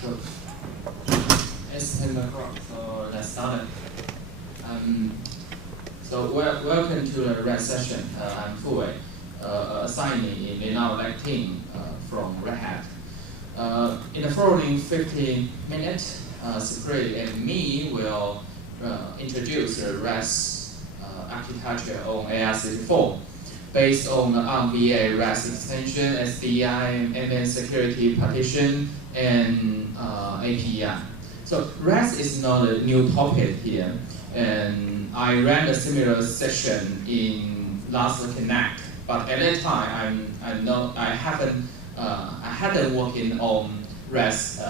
So it's 10 o'clock, so let's start it. Welcome to the RAS session. I'm Fuwei, assignee in Linaro team from Red Hat. In the following 15 minutes, Spray and me will introduce the RAS architecture on ARM64 based on the APEI RAS extension, SDEI, MN security partition, and APEI. So RAS is not a new topic here, and I ran a similar session in last Connect, but at that time I hadn't working on RAS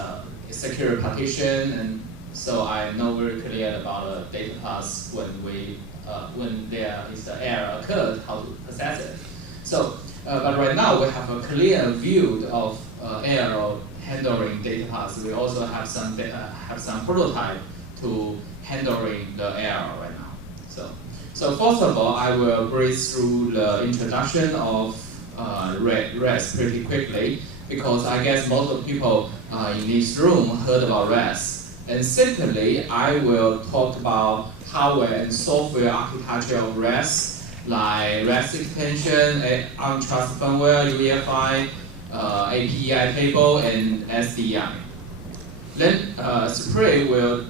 secure partition, and so I know very clear about the data class when there is an error occurred, how to process it. So, but right now we have a clear view of error handling data class. We also have some prototype to handling the error right now. So first of all, I will breeze through the introduction of RAS pretty quickly, because I guess most of the people in this room heard about RAS. And secondly, I will talk about hardware and software architecture of RAS, like RAS extension, untrusted firmware, UEFI, APEI table, and SDEI. Then Spray will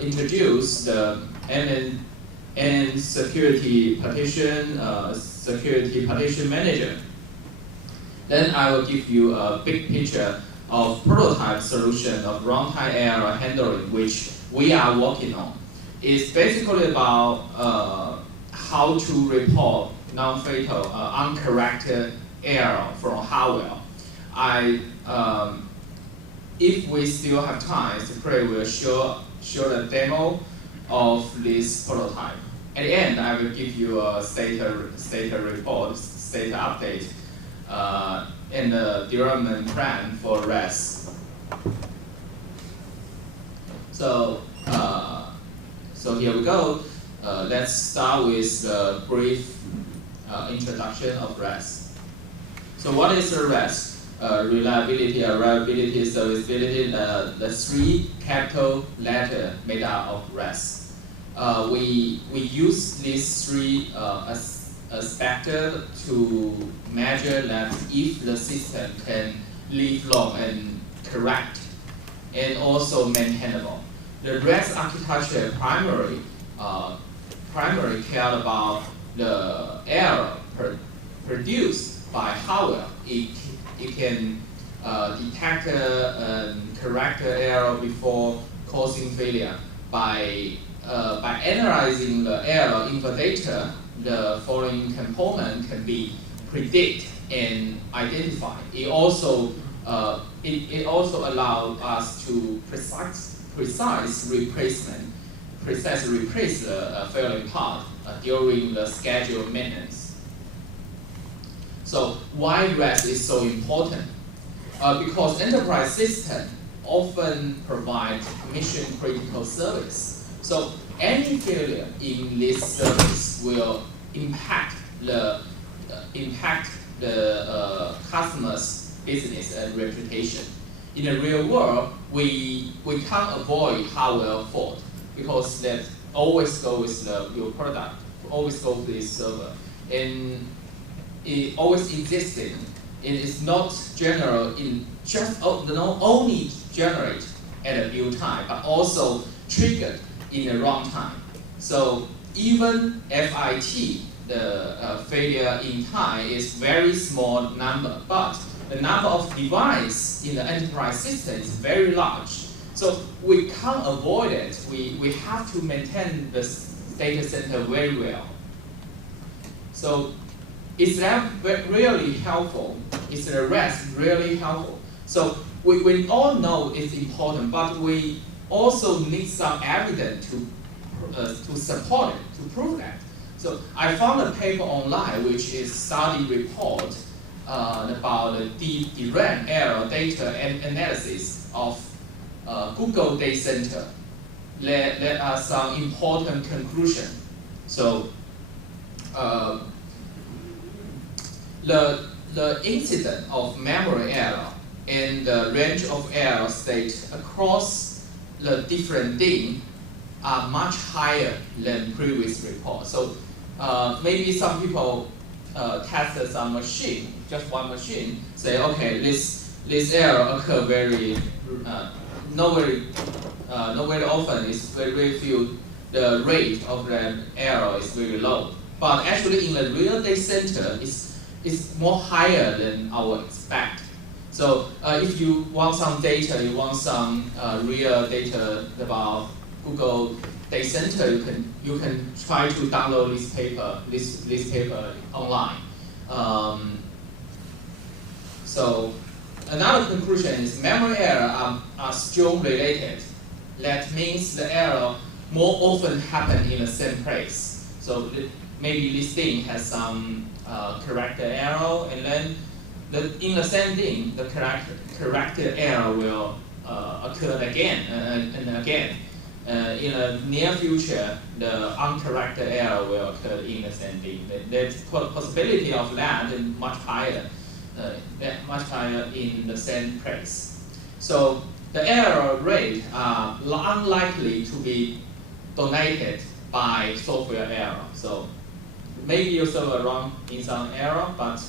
introduce the MN security partition manager. Then I will give you a big picture of prototype solution of runtime error handling, which we are working on. It's basically about how to report non-fatal, uncorrected error from hardware. If we still have time, Spray will show the demo of this prototype. At the end, I will give you a state report, state update, and the development plan for RAS. So here we go. Let's start with a brief introduction of RAS. So what is a RAS? Reliability, availability, serviceability, the three capital letters made up of RAS. We use these three as factor to measure that if the system can live long and correct and also maintainable. The RAS architecture primarily care about the error produced by hardware. It can detect and correct the error before causing failure by analyzing the error input data. The following component can be predict and identify. It also allows us to precise replace the failing part during the scheduled maintenance. So why RAS is so important? Because enterprise systems often provide mission critical service. So any failure in this service will impact the customer's business and reputation. In the real world, we can't avoid hardware fault because that always goes with your product, always goes with this server, and it always existing. It is not general in not only generate at a build time, but also triggered in the runtime. So even FIT, the failure in time, is very small number, but the number of devices in the enterprise system is very large. So we can't avoid it. We have to maintain the data center very well. So is that really helpful? Is the RAS really helpful? So we all know it's important, but we also need some evidence to support it, to prove that. So I found a paper online which is study report about the DRAM error data and analysis of Google data center. There are some important conclusion. So the incident of memory error and the range of error state across the different DIN are much higher than previous report. So maybe some people tested some machine, just one machine, say, okay, this error occur not very often. It's very few. The rate of the error is very low. But actually, in the real data center, it's more higher than our expect. So if you want some data, you want some real data about Google Data Center, you can try to download this paper online. So another conclusion is memory error are strong related. That means the error more often happen in the same place. So maybe this thing has some character error, and then in the same thing, the character error will occur again and again. In the near future, the uncorrected error will occur in the same thing. The possibility of that is much higher in the same place. So the error rate are unlikely to be donated by software error. So maybe your server run in some error, but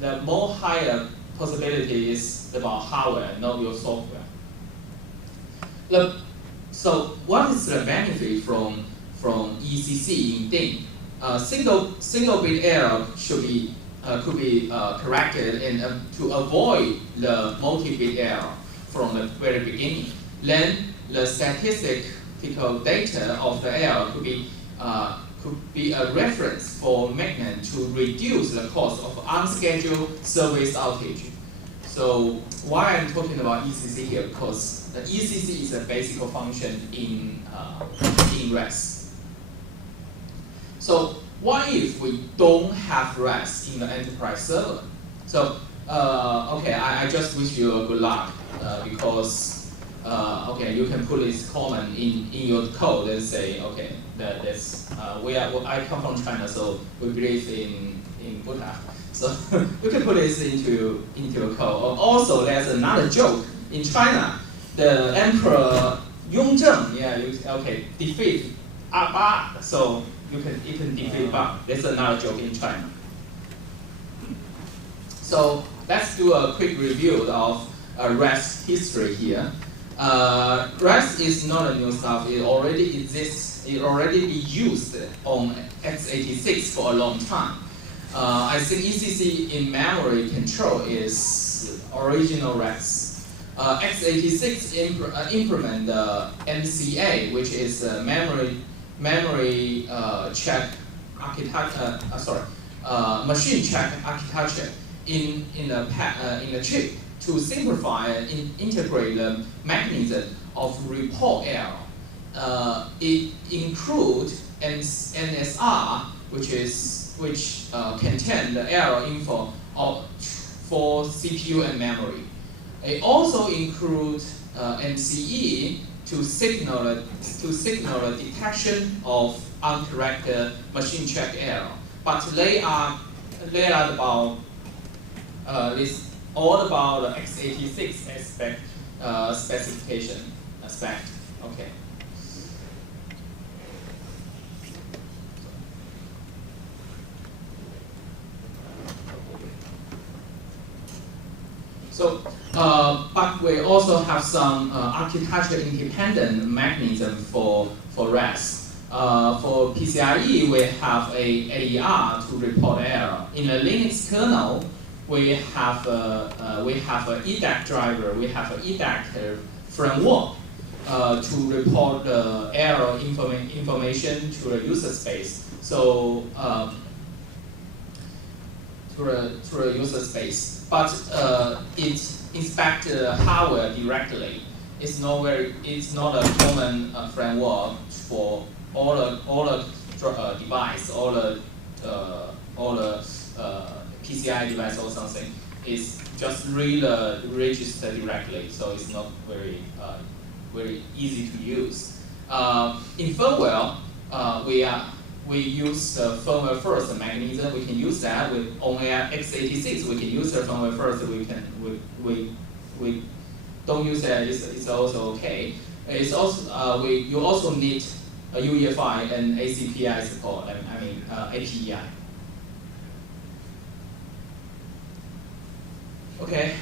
the more higher possibility is about hardware, not your software. So what is the benefit from ECC in DIN? Single bit error could be corrected and to avoid the multi-bit error from the very beginning. Then the statistical data of the error could be a reference for maintenance to reduce the cost of unscheduled service outage. So why I'm talking about ECC here? Because the ECC is a basic function in RAS. So what if we don't have RAS in the enterprise server? So okay, I just wish you a good luck because okay, you can put this comment in your code and say, okay, I come from China, so we believe in Buddha. So you can put this into your code. Also, there's another joke in China. The Emperor Yongzheng, defeat Ba, so you can defeat Ba. There's another joke in China. So let's do a quick review of RAS history here. RAS is not a new stuff. It already exists. It already be used on x86 for a long time. I think ECC in memory control is original RAS. x86 implement the MCA, which is memory check architecture. Machine check architecture in the chip to simplify and integrate the mechanism of report error. It includes NSR, which contain the error info for CPU and memory. It also includes MCE to signal the detection of uncorrected machine check error. But they are about all about the x86 specification aspect. Okay. So, but we also have some architecture-independent mechanism for RAS. For PCIe, we have a AER to report error. In the Linux kernel, we have an EDAC driver. We have an EDAC framework to report the error information to the user space. So to the user space. But it inspects the hardware directly. It's not a common framework for all the device, all the PCI device or something. It's just read the register directly, so it's not very easy to use. In firmware, we we use the firmware first mechanism. We can use that with only x86. We can use the firmware first. We don't use that. It's also okay. It's also you also need a UEFI and APEI support. I mean APEI. Okay.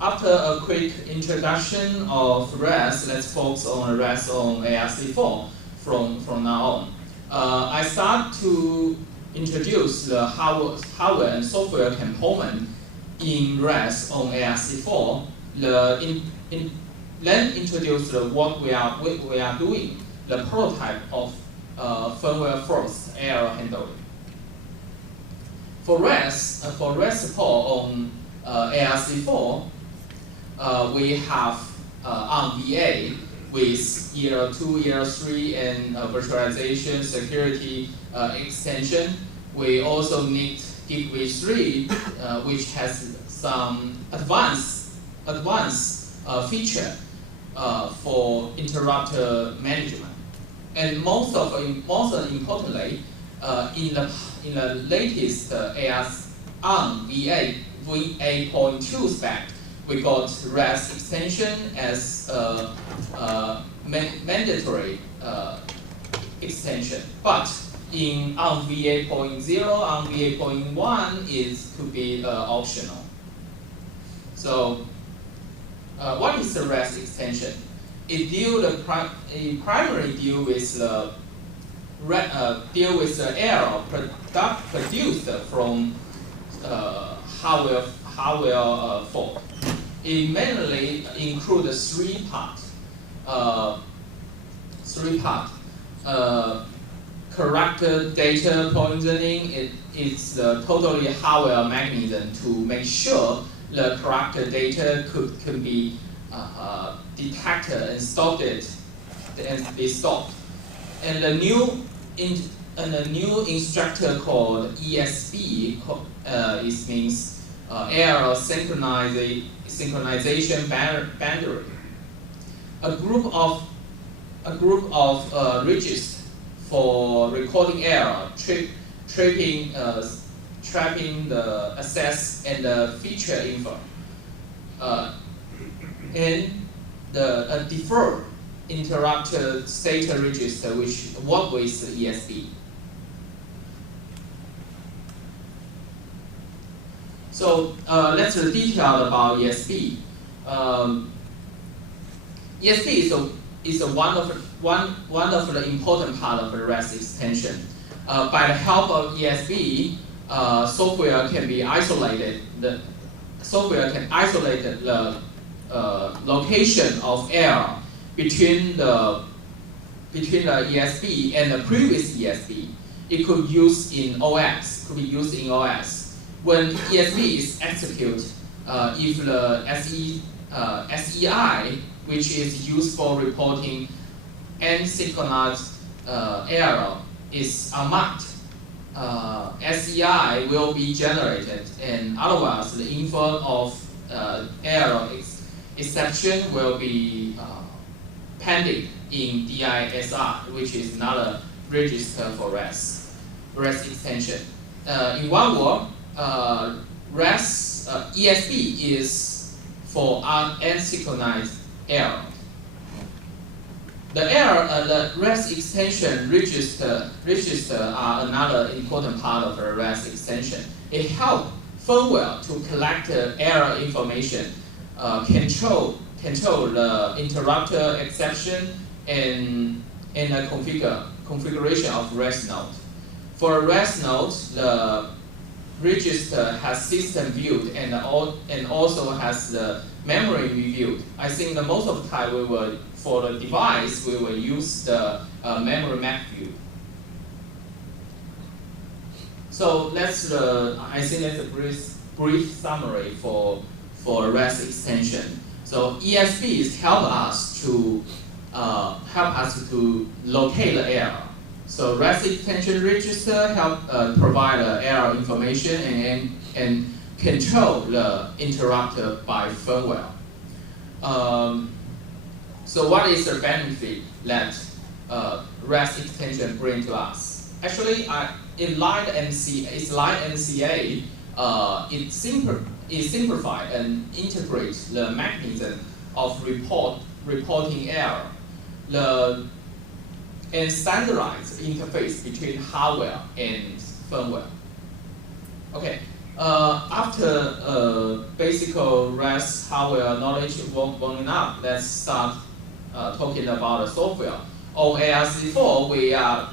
After a quick introduction of RAS, let's focus on RAS on ARC4 from now on. I start to introduce the hardware and software component in RAS on ARC4. Then introduce what we are doing, the prototype of firmware first error handling. For RAS support on ARC4, we have ARM VA with year 2, year 3, and virtualization security extension. We also need GigV3, which has some advanced feature for interrupter management. And most importantly, in the latest ARM VA.2 spec, we got RAS extension as a mandatory extension. But in ARM VA.0, ARM VA.1 could be optional. So what is the RAS extension? It primarily deal with the error produced from hardware fault. It mainly includes three parts. Correct data poisoning. It's the totally hardware mechanism to make sure the correct data can be detected and stopped and be stopped. And the new instructor called ESB means error synchronization boundary. A group of registers for recording error, trapping the access and the feature info, and the deferred interrupted state register which work with the ESB. So let's detail about ESB. ESB is one of the important part of the RAS extension. By the help of ESB, software can be isolated. The software can isolate the location of error between the ESB and the previous ESB. It could be used in OS. When ESB is executed, if the SEI, which is used for reporting asynchronous error, is unmarked, SEI will be generated, and otherwise the info of error exception will be pending in DISR, which is another register for RAS extension. In one word, ESB is for asynchronous error. The RAS extension register are another important part of the RAS extension. It helps firmware to collect error information, control the interrupter exception, and the configuration of RAS node. For RAS node, the register has system viewed and also has the memory reviewed. I think that most of the time for the device, we will use the memory map view. So I think that's a brief summary for RAS extension. So ESBs help us to locate the error. So RAS extension register help provide error information and control the interrupter by firmware. So what is the benefit that RAS extension bring to us. Actually, it's like NCA. It simplifies and integrates the mechanism of reporting error, and standardize interface between hardware and firmware. Okay. After basic RAS hardware knowledge warming up, let's start talking about the software. On ARC4, we are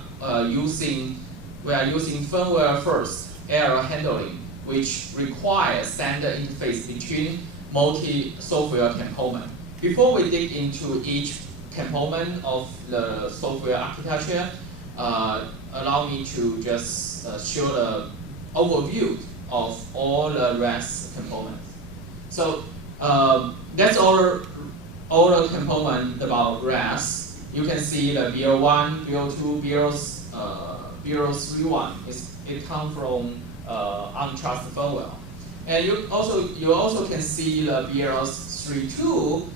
using firmware first error handling, which requires standard interface between multi-software components. Before we dig into each component of the software architecture, allow me to just show the overview of all the RAS components. So that's all the components about RAS. You can see the BL1, BL2, BL31. It comes from untrusted firmware. And you also can see the BL32,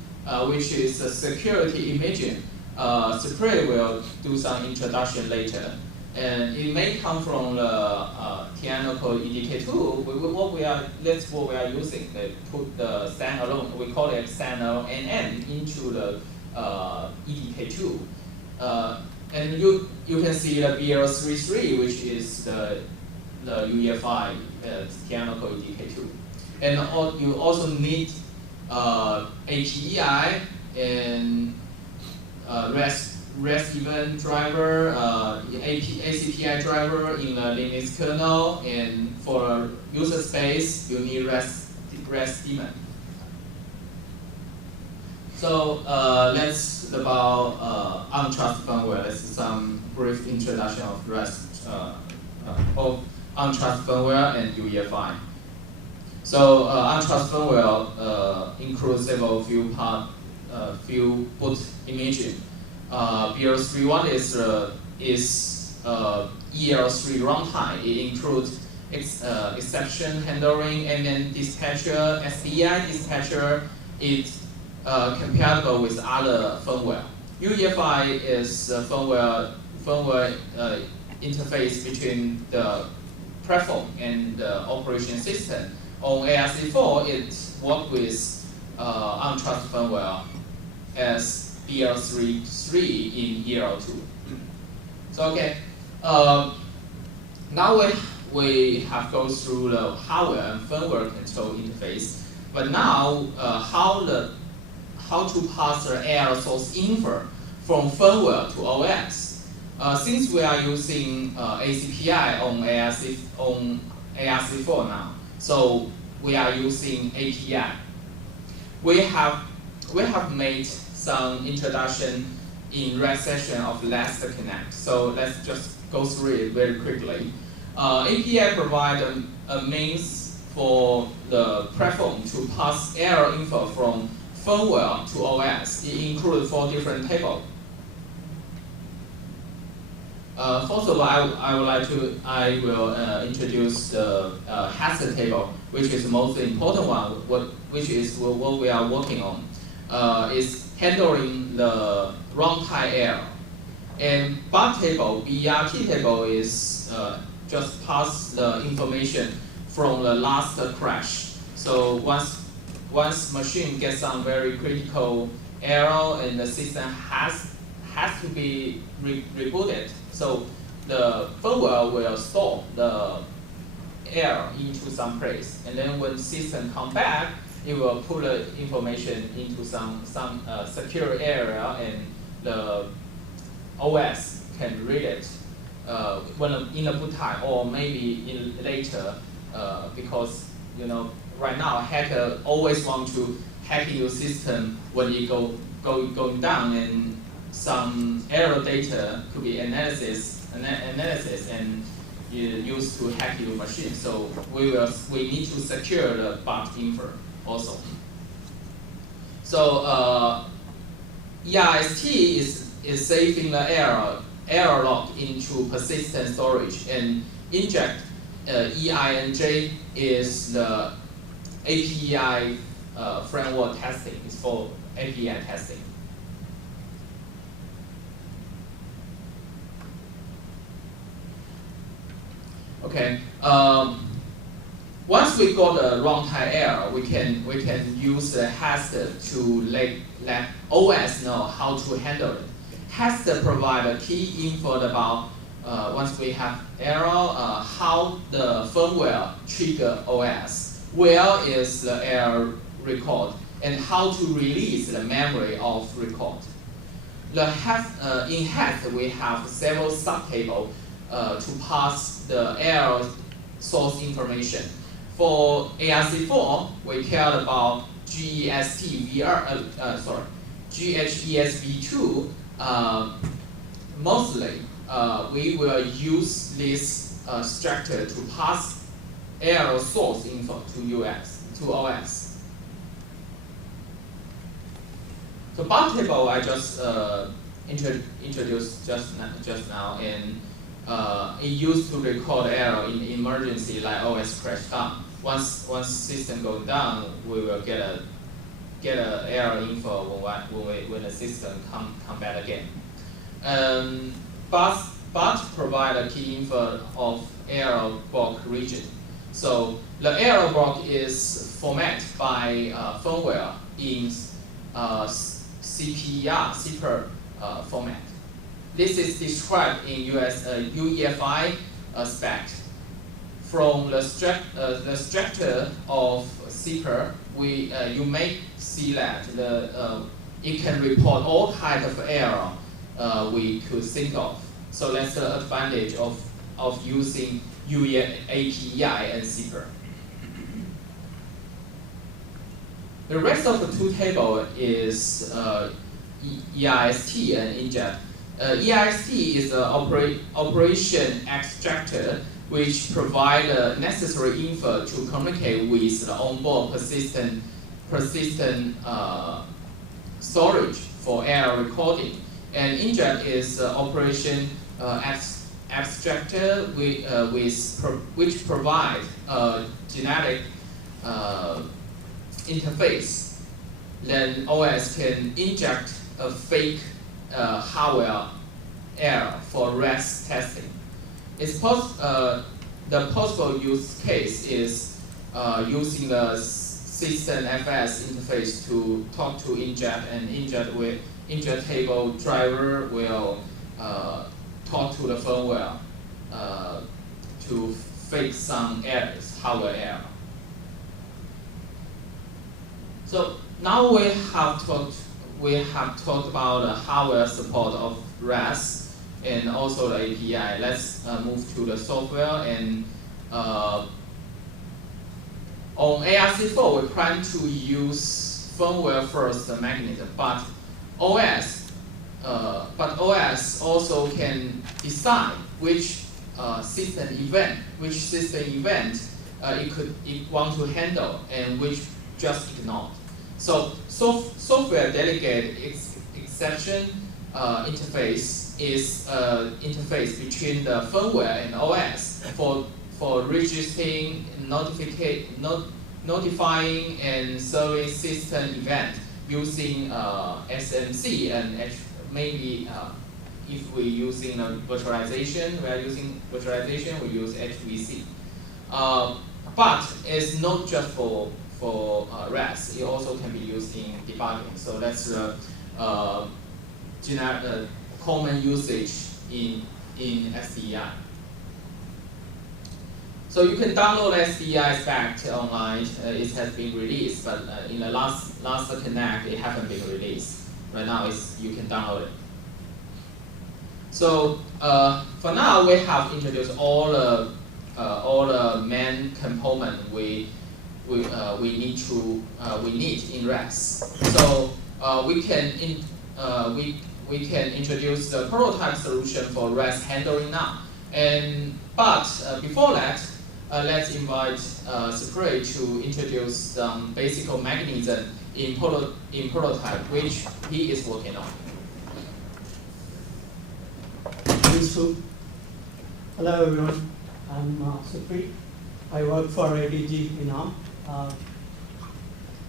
which is a security imaging. Cyprian will do some introduction later. And it may come from the Tianoco EDK2. That's what we are using. They put the standalone, we call it standalone NN into the EDK2. And you can see the BL33, which is the UEFI Tianoco EDK2. And you also need APEI and RAS event driver, ACPI driver in the Linux kernel, and for user space, you need RAS daemon. So let's about untrusted firmware. This is some brief introduction of RAS of untrusted firmware and UEFI. So untrusted firmware includes several few boot imaging. BL31 is EL3 runtime. It includes exception handling, and then dispatcher, SDEI dispatcher. It's compatible with other firmware. UEFI is firmware interface between the platform and the operation system. On ARC4, it works with untrusted firmware as BL33 in EL2. So okay, now we have gone through the hardware and firmware control interface. But now, how to pass the error source info from firmware to OS? Since we are using ACPI on ARC4 now, so we are using APEI. We have made some introduction in RAS session of last connect. So let's just go through it very quickly. APEI provides a means for the platform to pass error info from firmware to OS. It includes 4 different tables. First of all, I will introduce the hazard table, which is the most important one, which is what we are working on. Is handling the runtime error. And bug table, BRT table is just pass the information from the last crash. So once machine gets some very critical error and the system has to be rebooted, so the firmware will store the error into some place, and then when system come back, it will put the information into some secure area, and the OS can read it when in the boot time, or maybe later, because right now hacker always want to hack your system when it going down, and some error data could be analysis and used to hack your machine. So we need to secure the bug info also. So EIST is saving the error log into persistent storage, and inject EINJ is the APEI framework testing. It's for APEI testing. Okay. Once we got a runtime error, we can use the HAST to let OS know how to handle it. HAST provide a key info about once we have error, how the firmware trigger OS, where is the error record, and how to release the memory of record. In HAST, we have several subtables to pass the error source information. For ARM64, we cared about GHESV2. Mostly, we will use this structure to pass error source info to OS. So bar table I just introduced just now, and it used to record error in emergency like OS crash down. Once system goes down, we will get a error info when the system come back again. But provide a key info of error block region. So the error block is formatted by firmware in CPR format. This is described in UEFI spec. From the structure of CPR, you may see that it can report all kinds of error we could think of. So that's the advantage of using APEI and CPR. The rest of the two tables is EIST and inject. EIST is the operation extractor, which provide the necessary info to communicate with the onboard persistent storage for error recording. And inject is the operation abstractor which provide a genetic interface. Then OS can inject a fake hardware error for RAS testing. The possible use case is using the system FS interface to talk to inject, and inject table driver will talk to the firmware to fix some errors, hardware error. So now we have talked about the hardware support of RAS and also the APEI. Let's move to the software. And on ARM64, we plan to use firmware first mechanism, but OS also can decide which system event it want to handle and which just ignore. So software delegated exception interface is interface between the firmware and OS for registering, notifying, and serving system event using SMC, and maybe if we're using virtualization, we use HVC. But it's not just for RAS, it also can be used in debugging. So that's the common usage in SDEI. So you can download SDEI spec online. It has been released, but in the last Connect, it hasn't been released. Right now, you can download it. So for now, we have introduced all the main component we need in RAS. So we can introduce the prototype solution for RAS handling now. But before that, let's invite Spray to introduce some basic mechanism in prototype, which he is working on. Hello everyone, I'm Supri. I work for ADG in ARM.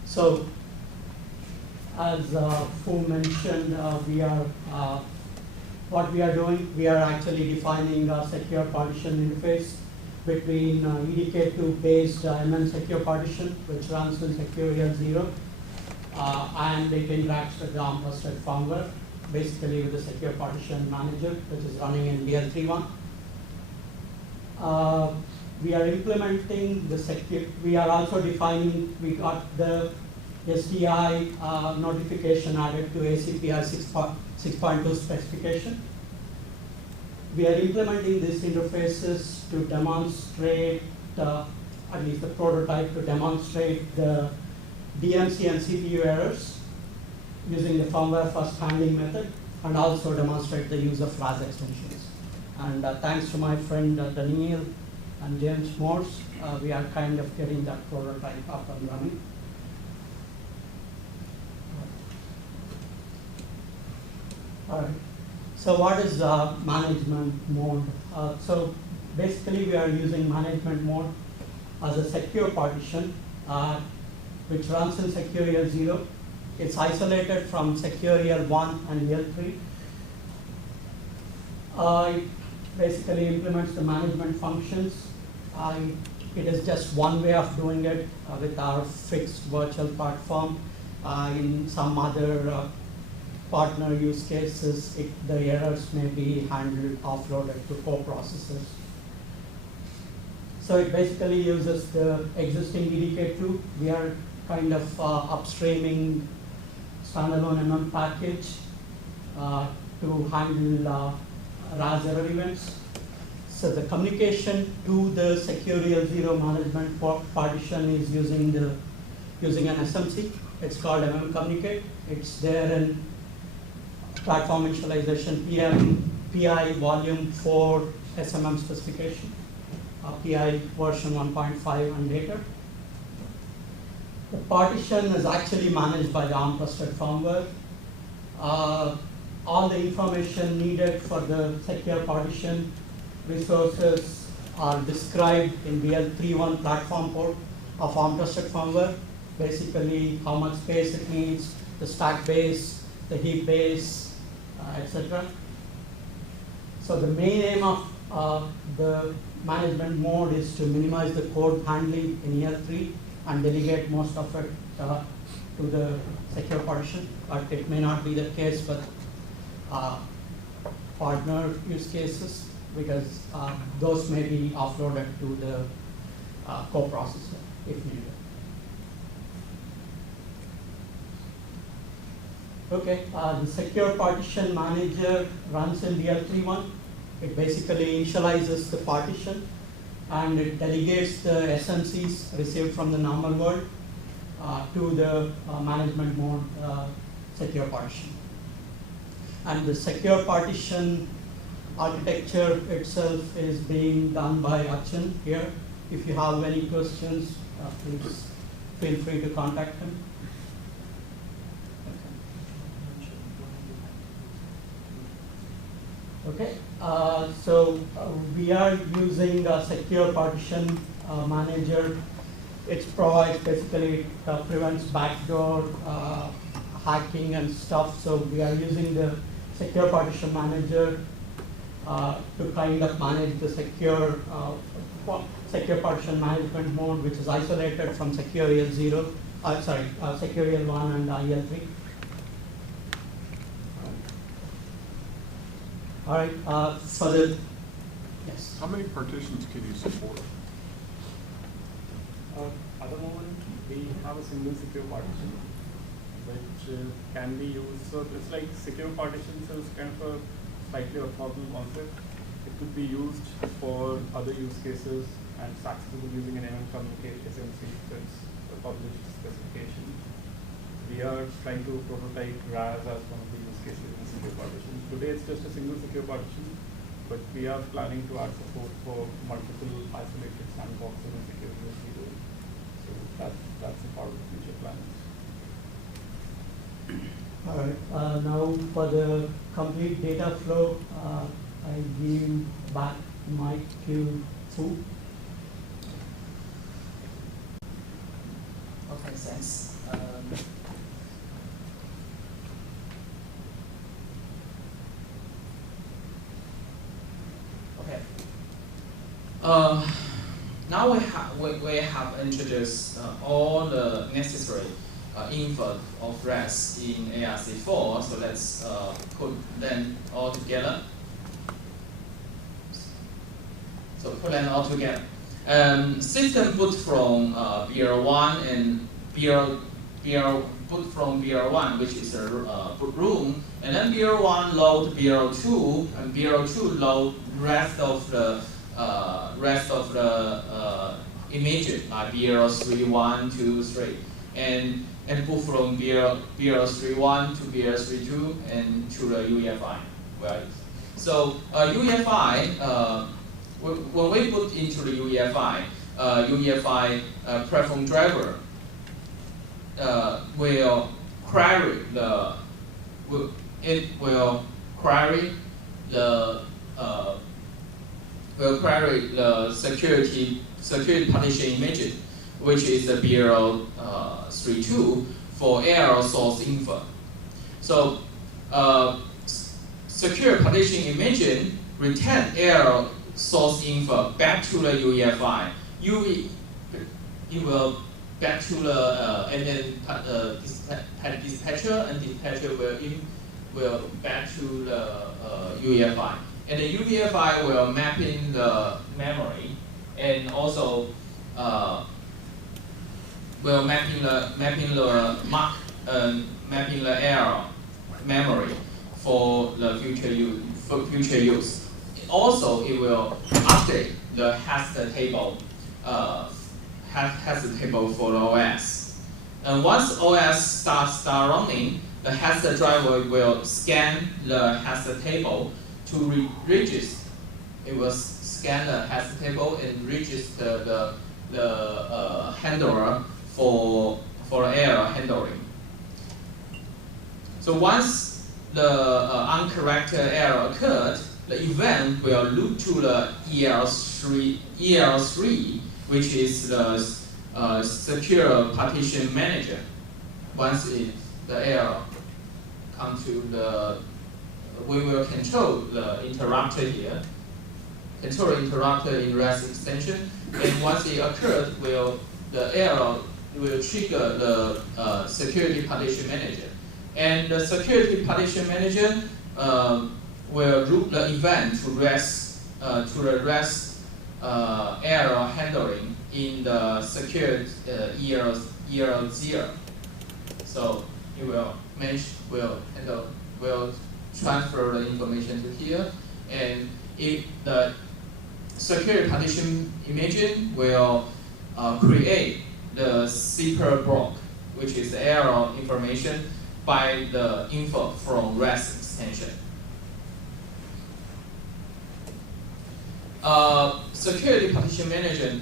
So, as Fu mentioned, what we are doing, we are actually defining a secure partition interface between EDK2 based MM secure partition, which runs in secure EL0, and it interacts with the ARM trusted firmware, basically with the secure partition manager, which is running in DL31. We are implementing the we are also defining, we got the SDEI notification added to APEI 6.2 specification. We are implementing these interfaces to demonstrate, at least the prototype, to demonstrate the DMC and CPU errors using the firmware first handling method, and also demonstrate the use of RAS extensions. And thanks to my friend Daniel and James Morse, we are kind of getting that prototype up and running. All right. So what is management mode? So basically we are using management mode as a secure partition which runs in secure EL0. It's isolated from secure EL1 and EL3. It basically implements the management functions. It is just one way of doing it with our fixed virtual platform. In some other partner use cases, the errors may be handled, offloaded to co-processors. So it basically uses the existing EDK2. We are kind of upstreaming standalone MM package to handle RAS error events. So the communication to the secure EL0 management partition is using an SMC. It's called MM Communicate. It's there in platform initialization PI volume 4 SMM specification, PI version 1.5 and later. The partition is actually managed by the ARM trusted firmware. All the information needed for the secure partition resources are described in DL31 platform port of ARM trusted firmware. Basically, how much space it needs, the stack base, the heap base, etc. So the main aim of the management mode is to minimize the code handling in EL3 and delegate most of it to the secure partition. But it may not be the case with partner use cases, because those may be offloaded to the co-processor if needed. Okay, the secure partition manager runs in DL31. It basically initializes the partition and it delegates the SMCs received from the normal world to the management mode secure partition. And the secure partition architecture itself is being done by Achin here. If you have any questions, please feel free to contact him. Okay, so we are using a secure partition manager. It provides, basically, it prevents backdoor hacking and stuff. So we are using the secure partition manager to kind of manage the secure partition management mode, which is isolated from secure EL0, secure EL1 and EL3. All right, for the, yes. How many partitions can you support? At the moment, we have a single secure partition, which can be used. So it's like secure partitions is kind of a slightly orthogonal concept. It could be used for other use cases, and it's accessible using an MM Communicate SMC. So it's a published specification. We are trying to prototype RAS as one of the use cases in secure partitions. Today it's just a single secure partition, but we are planning to add support for multiple isolated sandboxes in secure EL0. So that's a part of the future plans. All right, now for the complete data flow, I give back mic to Fu. Okay, thanks. Okay. now we have introduced all the necessary info of RAS in ARC4. So let's put them all together. So put them all together. System boot from BR1 and boot from BR1, which is a boot room, and then BR1 load BR2, and BR2 load rest of the images like BR3, 1, 2, 3, and boot from BR3.1 to BR3.2 and to the UEFI. Right. So UEFI. When we put into the UEFI, UEFI platform driver will query the security partition image, which is the BR3.2 for error source info. So secure partition image return error source info back to the UEFI. It will back to the and then dispatcher, and dispatcher will back to the UEFI, and the UEFI will map in the memory, and also will mapping the error memory for the future use. Also, it will update the HAST table, for the OS. And once OS starts running, the HAST driver will scan the HAST table to register. It will scan the HAST table and register the handler for error handling. So once the uncorrected error occurred, the event will loop to the EL3, which is the secure partition manager. Once the error comes to we will control the interrupter here, control the interrupter in RAS extension, and once it occurs, the error will trigger the security partition manager, and the security partition manager will route the event to the RAS error handling in the secured EL0. So it will transfer the information to here, and if the security partition image will create the zipper block, which is the error information by the info from RAS extension. Security partition manager,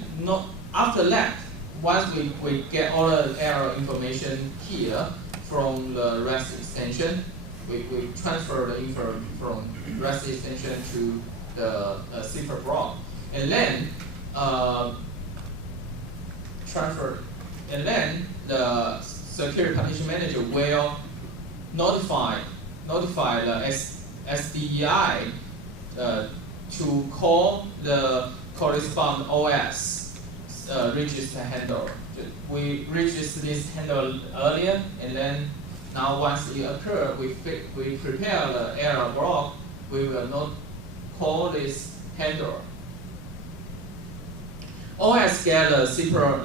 after that, once we get all the error information here from the RAS extension, we transfer the info from RAS extension to the zipper block, and then the security partition manager will notify the SDEI to call the corresponding OS register handler. We register this handler earlier, and then now once it occurs, we prepare the error block. We will not call this handler. OS get a zipper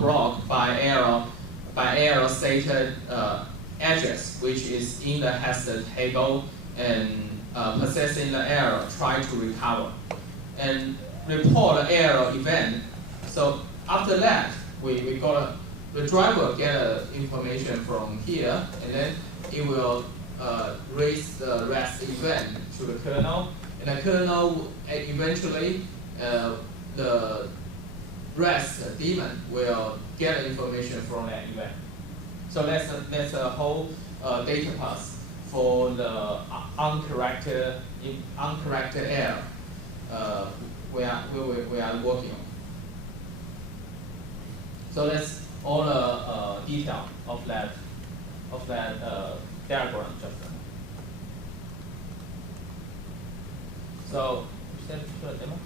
block by error stated address, which is in the HAST table, and processing the error, try to recover, and report the error event. So after that, the driver get information from here, and then it will raise the RAS event to the kernel, and the kernel eventually the RAS daemon will get information from that event. So that's a whole data path for the uncorrected error we are working on. So that's all the detail of that diagram just now. So, is that the demo?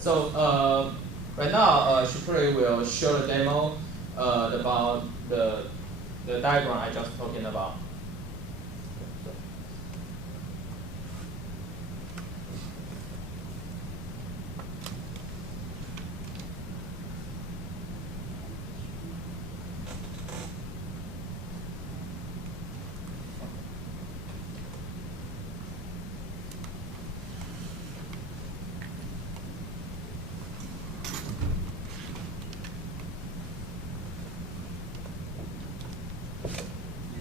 So right now, Shukri will show the demo about the diagram I just talking about.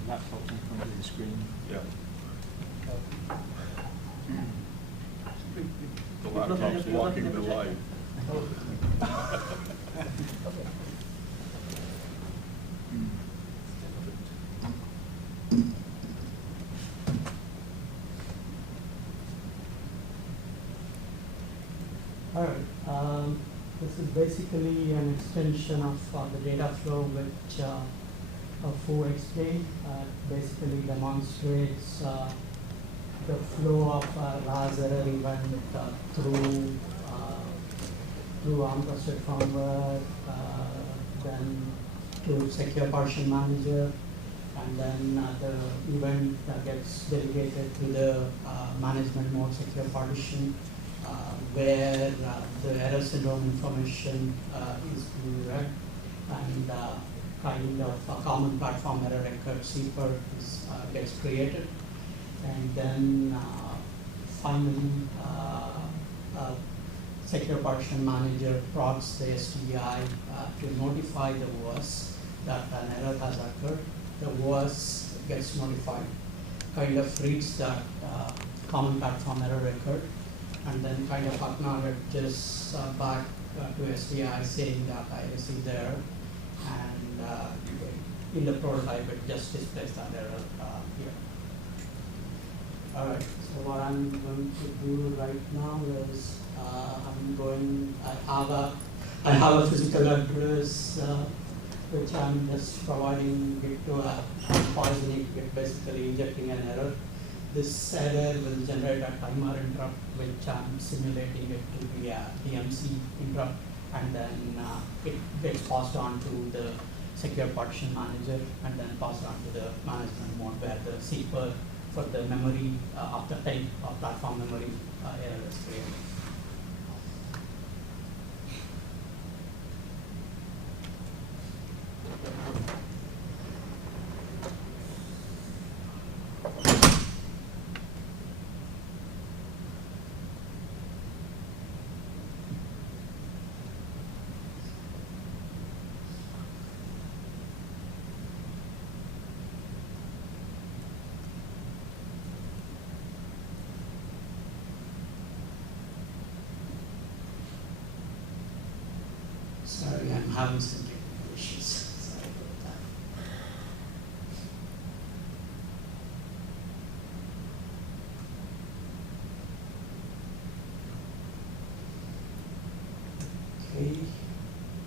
Laptop's in front of the screen. Yeah. The laptop's blocking the light. All right. This is basically an extension of the data flow which Fu explained. Basically demonstrates the flow of RAS error event through ARM-trusted firmware, then to secure partition manager, and then the event that gets delegated to the management mode secure partition, where the error syndrome information is being read, and kind of a common platform error record CPER gets created, and then finally secure partition manager procs the SDEI to notify the OS that an error has occurred. The OS gets notified, kind of reads that common platform error record, and then kind of acknowledges back to SDEI saying that I received the error, and in the prototype it just displays that error here. All right, so what I'm going to do right now is I have a physical address which I'm just providing it to poisoning it, basically injecting an error. This error will generate a timer interrupt, which I'm simulating it to be a DMC interrupt, and then it gets passed on to the secure partition manager, and then passed on to the management mode where the CPER for the memory of the type of platform memory error is created. Sorry, I'm having some technical issues. Sorry about that. Okay.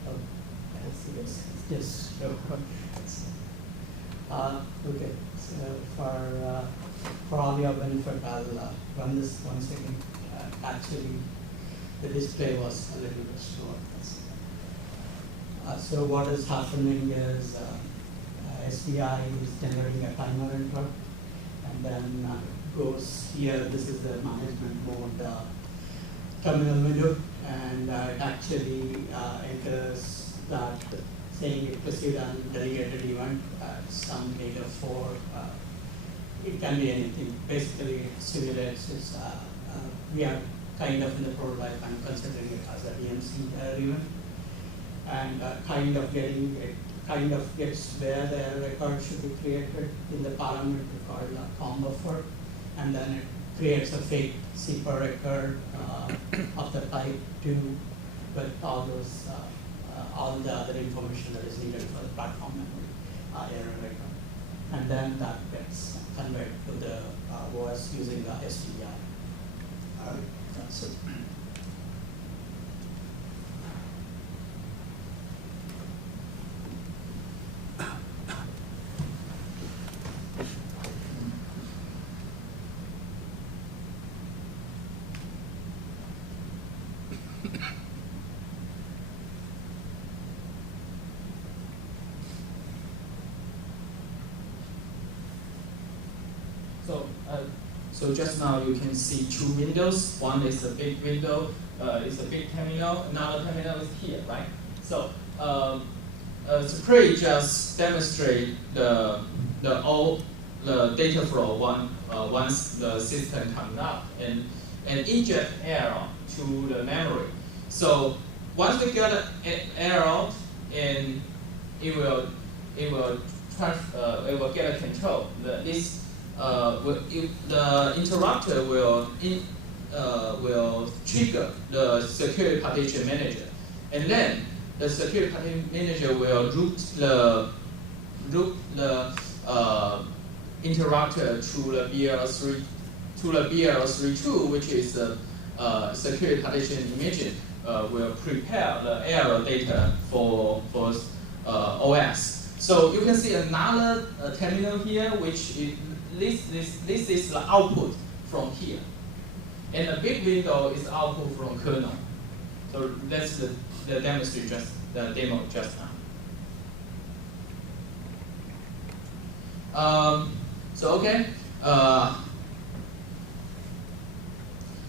Oh, I see this. Yes. Okay. So for all your benefit, I'll run this 1 second. Actually, the display was a little bit slow. So what is happening is SDI is generating a timer interrupt, and then goes here. This is the management mode terminal window, and it actually enters that saying it received a delegated event at some data for. It can be anything. Basically, it simulates. We are kind of in the prototype. I'm considering it as a DMC error event. And kind of gets where the error record should be created in the parameter called COM buffer, and then it creates a fake CPER record of the type 2 with all those all the other information that is needed for the platform memory error record, and then that gets conveyed to the OS using the SDEI. All right, that's it. So just now you can see two windows. One is a big window, it's a big terminal. Another terminal is here, right? So Spray just demonstrate the data flow once the system comes up and inject error to the memory. So once we get an error, and it will get a control. The interrupter will trigger the security partition manager, and then the security partition manager will route the interrupter to the BL32, which is the security partition imaging. Will prepare the error data for OS. So you can see another terminal here, which this is the output from here, and the big window is output from kernel. So that's the demo just now. So okay.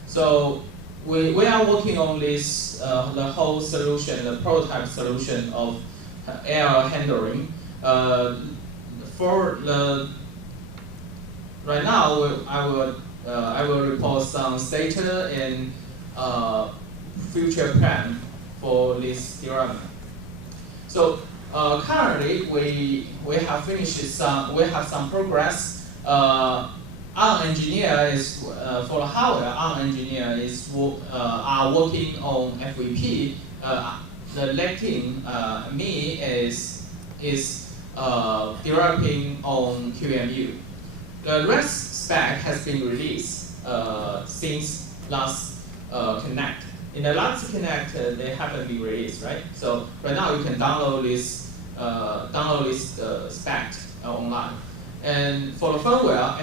So we are working on this the whole solution, the prototype solution of error handling. Right now, I will report some data and future plan for this development. So currently, we have finished some progress. Our engineer is for the hardware. Our engineer are working on FVP. The lead team, me is developing on QEMU. The RAS spec has been released since last Connect. In the last Connect, they haven't been released, right? So right now you can download this spec online. And for the firmware,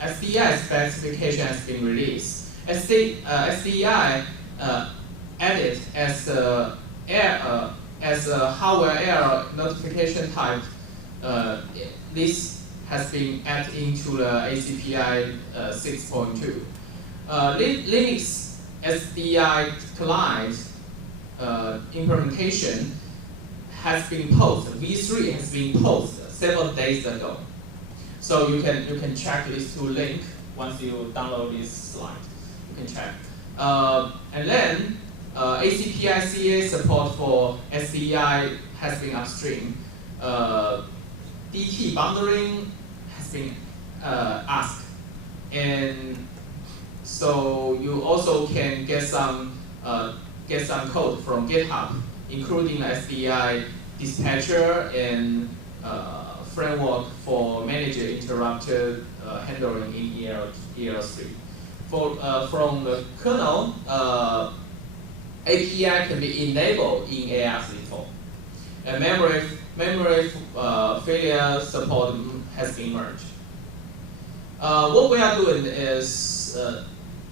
SDEI specification has been released. SDEI added as a hardware error notification type. This has been added into the APEI 6.2. Linux SDEI client implementation has been posted. V3 has been posted several days ago. So you can check these two links once you download this slide. You can check. And then APEI CA support for SDEI has been upstream. DT bundling has been asked, and so you also can get some code from GitHub, including the SDEI dispatcher and framework for manager interrupter handling in EL3. From the kernel, APEI can be enabled in ARM64. And memory failure support has been merged. What we are doing is,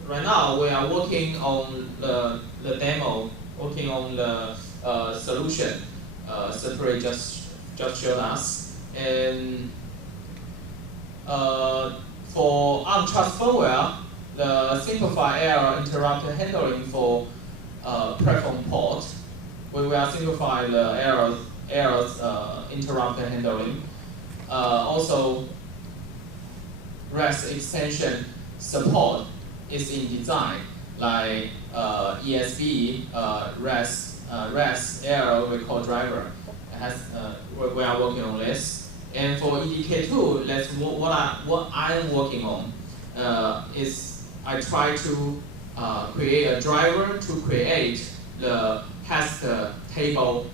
right now we are working on the demo, working on the solution Separate just showed us. And for untrust firmware, the simplified error interrupter handling for platform port, we will simplify the errors interrupter handling. Also, RAS extension support is in design, like ESB, RAS error recall driver. We are working on this. And for EDK2, that's what I am working on. Is I try to create a driver to create the test table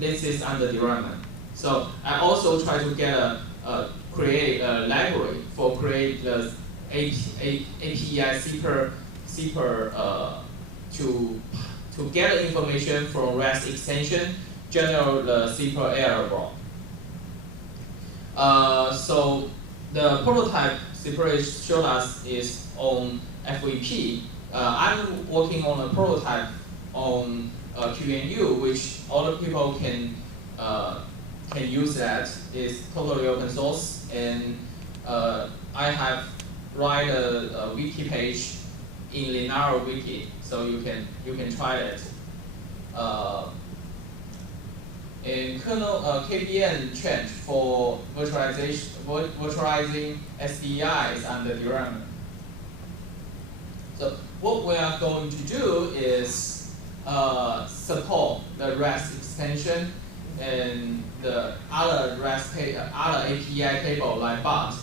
this is under development. So I also try to get create a library for create the APEI zipper to get information from RAS extension, generate the zipper error block. So the prototype Separate showed us is on FVP. I'm working on a prototype on QEMU, which other people can use that. It's totally open source, and I have write a wiki page in Linaro wiki, so you can try it. In kernel KVM change for virtualizing SDEI is under development. So what we are going to do is support the RAS extension and the other other APEI table like BUT,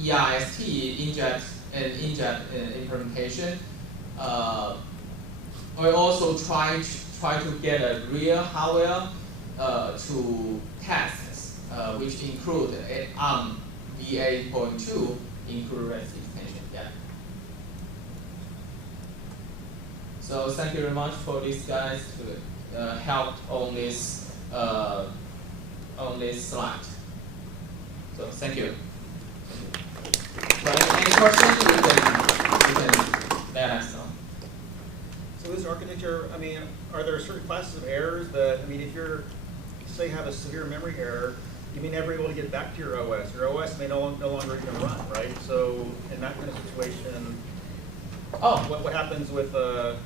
ERST, inject implementation. We also try to get a real hardware to test, which include ARM6417-203 include RAS extension. Yeah. So thank you very much for these guys to help on this slide. So thank you. Any questions? You can let us know. So this architecture, I mean, are there certain classes of errors that, I mean, if you're, say, have a severe memory error, you may never be able to get back to your OS. Your OS may no longer even run, right? So in that kind of situation, what happens with you know,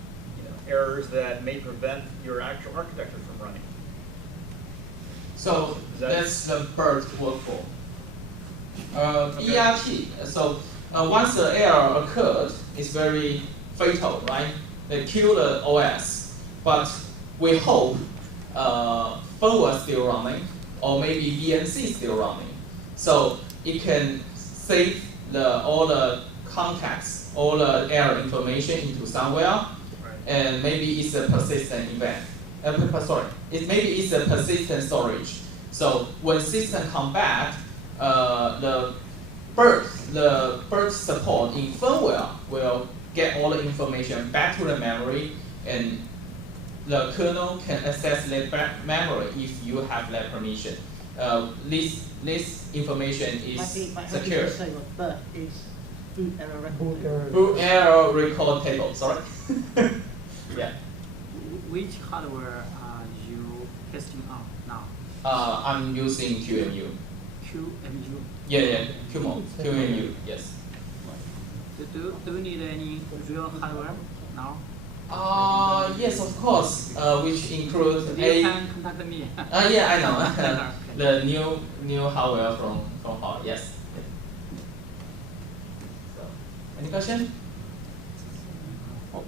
errors that may prevent your actual architecture from running? So that's the BERT workflow. ERT. So once the error occurred, it's very fatal, right? They kill the OS, but we hope firmware still running, or maybe VNC still running. So it can save all the context, all the error information into somewhere, and maybe it's a persistent event. Maybe it's a persistent storage. So when system come back, the BERT support in firmware will get all the information back to the memory, and the kernel can access that memory if you have that permission. This information is secure. How do you say what BERT is? Boot error record. Boot error record table. Sorry. Yeah. Which hardware are you testing on now? I'm using QMU. QMU. Yeah, QMU. Yes. Do you need any real hardware now? Yes, of course. Which includes You can contact me. Yeah, I know. Okay. The new hardware from Hyatt. Yes. So, any question?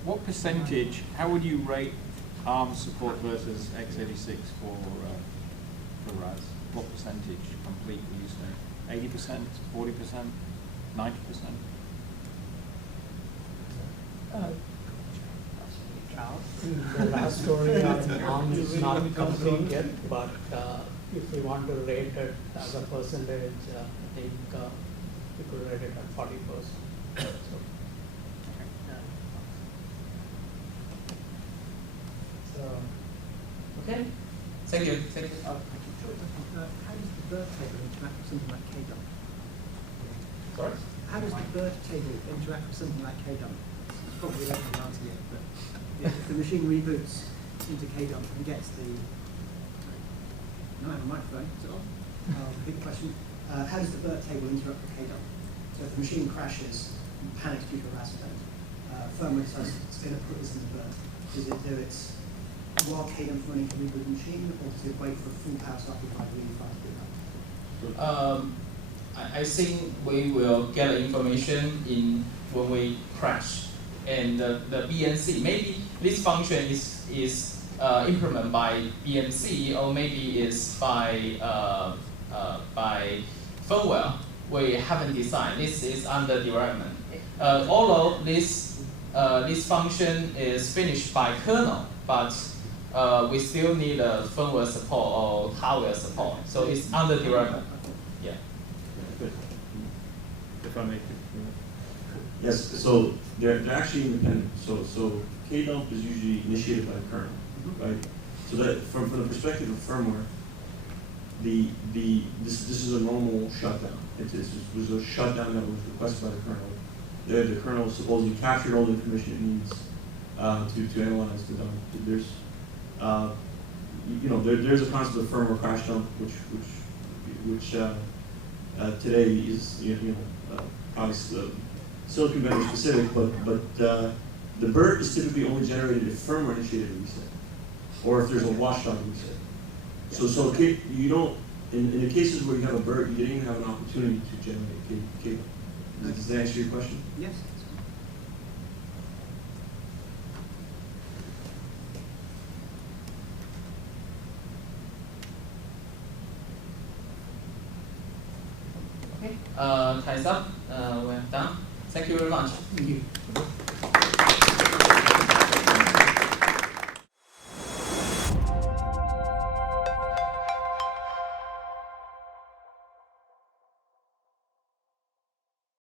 What percentage? How would you rate ARM support versus x86 for RAS? What percentage complete would you say? 80%, 40%, 90%? The last story on ARM is not complete yet, but if we want to rate it as a percentage, I think we could rate it at 40%. So, Okay. Thank you. How does the BERT table interact with something like KDOM? Sorry. How does the BERT table interact with something like KDOM? It's probably less than an answer yet, but if the machine reboots into KDOM and gets the... No, I have a microphone, is it on? Big question. How does the BERT table interact with KDOM? So if the machine crashes and panics due to a RAS event, firmware says it's going to put this in the BERT. Does it do it while KDOM's running to reboot the machine, or does it wait for full power cycle by UEFI to do that? I think we will get information when we crash, and the BNC. Maybe this function is implemented by BNC, or maybe is by firmware. We haven't designed. This is under development. Although this function is finished by kernel, but we still need a firmware support or hardware support. So it's under development. Yeah. Good. If I may. Yes, so they're actually independent. So KDump is usually initiated by the kernel, right? So that from the perspective of firmware, this is a normal shutdown. It was a shutdown that was requested by the kernel. The kernel supposedly captured all the information it needs to analyze the dump. There's a concept of firmware crash dump, which today is probably silicon vendor specific, but the BERT is typically only generated if firmware initiated a reset, or if there's a watchdog reset. So you don't, in the cases where you have a BERT, you didn't even have an opportunity to generate cable. Does that answer your question? Yes. Okay, time's up. We're done. Thank you very much. Thank you.